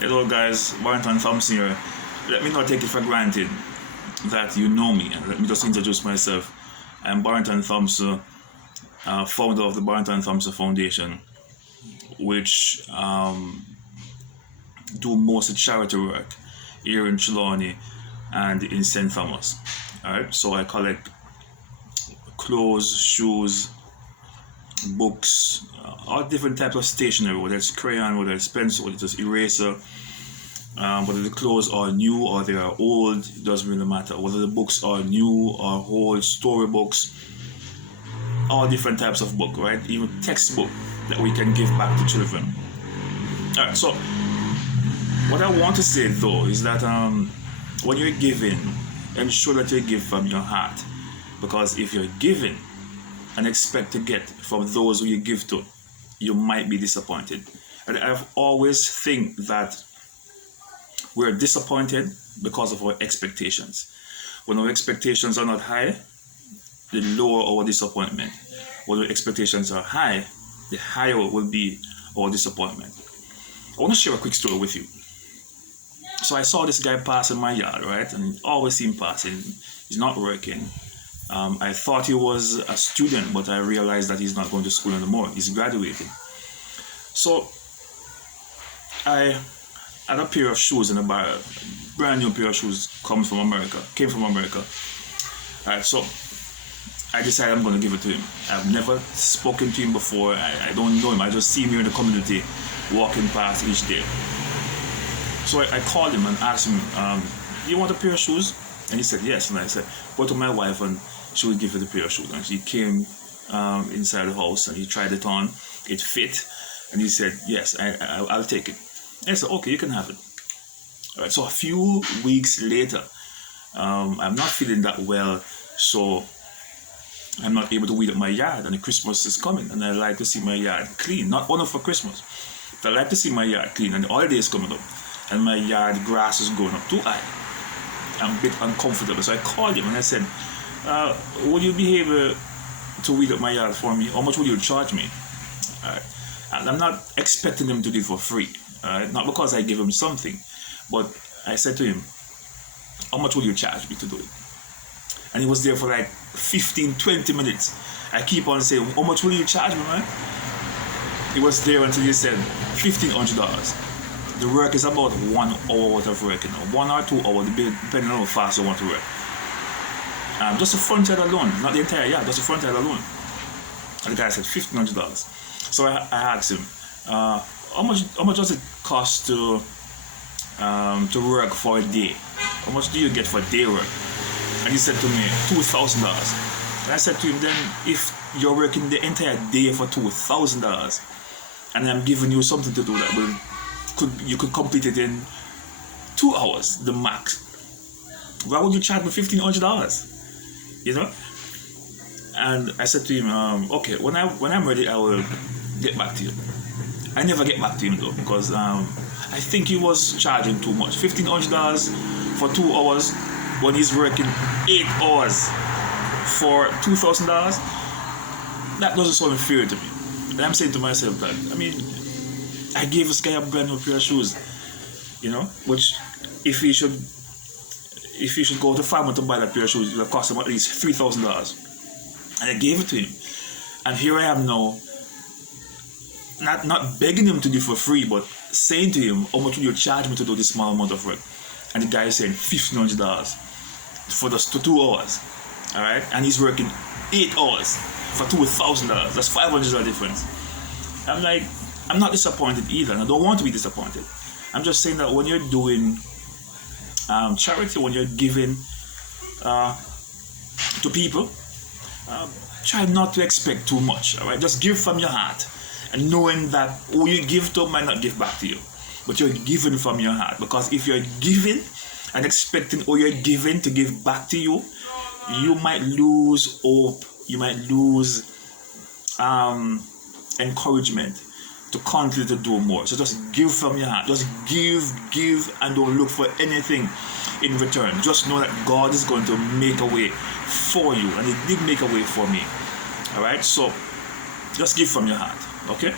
Hello guys, Barrington Thompson here. Let me not take it for granted that you know me, and let me just introduce myself. I'm Barrington Thompson, founder of the Barrington Thompson Foundation, which do most of charity work here in Trelawney and in St. Thomas. Alright, so I collect clothes, shoes, books, all different types of stationery, whether it's crayon, whether it's pencil, whether it's eraser, whether the clothes are new or they are old, it doesn't really matter. Whether the books are new or old, storybooks, all different types of book, right? Even textbook that we can give back to children. Alright, so what I want to say though is that when you're giving, ensure that you give from your heart, because if you're giving and expect to get from those who you give to, you might be disappointed. And I've always think that we're disappointed because of our expectations. When our expectations are not high, the lower our disappointment. When our expectations are high, the higher will be our disappointment. I want to share a quick story with you. So I saw this guy pass in my yard, right? And he always see him passing. He's not working. I thought he was a student, but I realized that he's not going to school anymore. He's graduating. So I had a pair of shoes in a bar, brand new pair of shoes, came from America. Alright, so I decided I'm going to give it to him. I've never spoken to him before. I don't know him. I just see him here in the community, walking past each day. So I called him and asked him, you want a pair of shoes? And he said yes. And I said, go to my wife and she will give you the pair of shoes. And she came inside the house and he tried it on. It fit. And he said, yes, I'll take it. And I said, okay, you can have it. All right, so a few weeks later, I'm not feeling that well, so I'm not able to weed up my yard, and the Christmas is coming, and I like to see my yard clean, not only for Christmas, but I like to see my yard clean, and the holiday is coming up, and my yard grass is going up too high. I'm a bit uncomfortable, so I called him and I said, would you be able to weed up my yard for me? How much would you charge me? All right. And I'm not expecting him to do it for free. Not because I give him something, but I said to him, how much will you charge me to do it? And he was there for like 15-20 minutes. I keep on saying, how much will you charge me, man? He was there until he said $1,500. The work is about 1 hour worth of work, 1 or 2 hours, depending on how fast you want to work. Just the front yard alone, not the entire yard, just the front yard alone. And the guy said $1,500. So I asked him, how much does it cost to work for a day? How much do you get for day work? And he said to me, $2,000. And I said to him, then if you're working the entire day for $2,000 and I'm giving you something to do that you could complete it in 2 hours, the max, why would you charge me $1,500? You know? And I said to him, okay, when I'm ready, I will get back to you. I never get back to him though, because I think he was charging too much. $1,500 for 2 hours when he's working 8 hours for $2,000. That doesn't sound fair to me. And I'm saying to myself that, I mean, I gave this guy a brand new pair of shoes, you know, which if he should go to farmer to buy that pair of shoes, it would have cost him at least $3,000. And I gave it to him. And here I am now, not begging him to do for free, but saying to him, how much will you charge me to do this small amount of work? And the guy is saying $1,500 for the 2 hours. Alright? And he's working 8 hours for $2,000. That's $500 difference. I'm like, I'm not disappointed either, and I don't want to be disappointed. I'm just saying that when you're doing charity, when you're giving to people, try not to expect too much. Alright? Just give from your heart. And knowing that who you give to might not give back to you, but you're giving from your heart. Because if you're giving and expecting who you're giving to give back to you, you might lose hope. You might lose encouragement to continue to do more. So just give from your heart. Just give, and don't look for anything in return. Just know that God is going to make a way for you, and He did make a way for me. All right, so just give from your heart. Okay?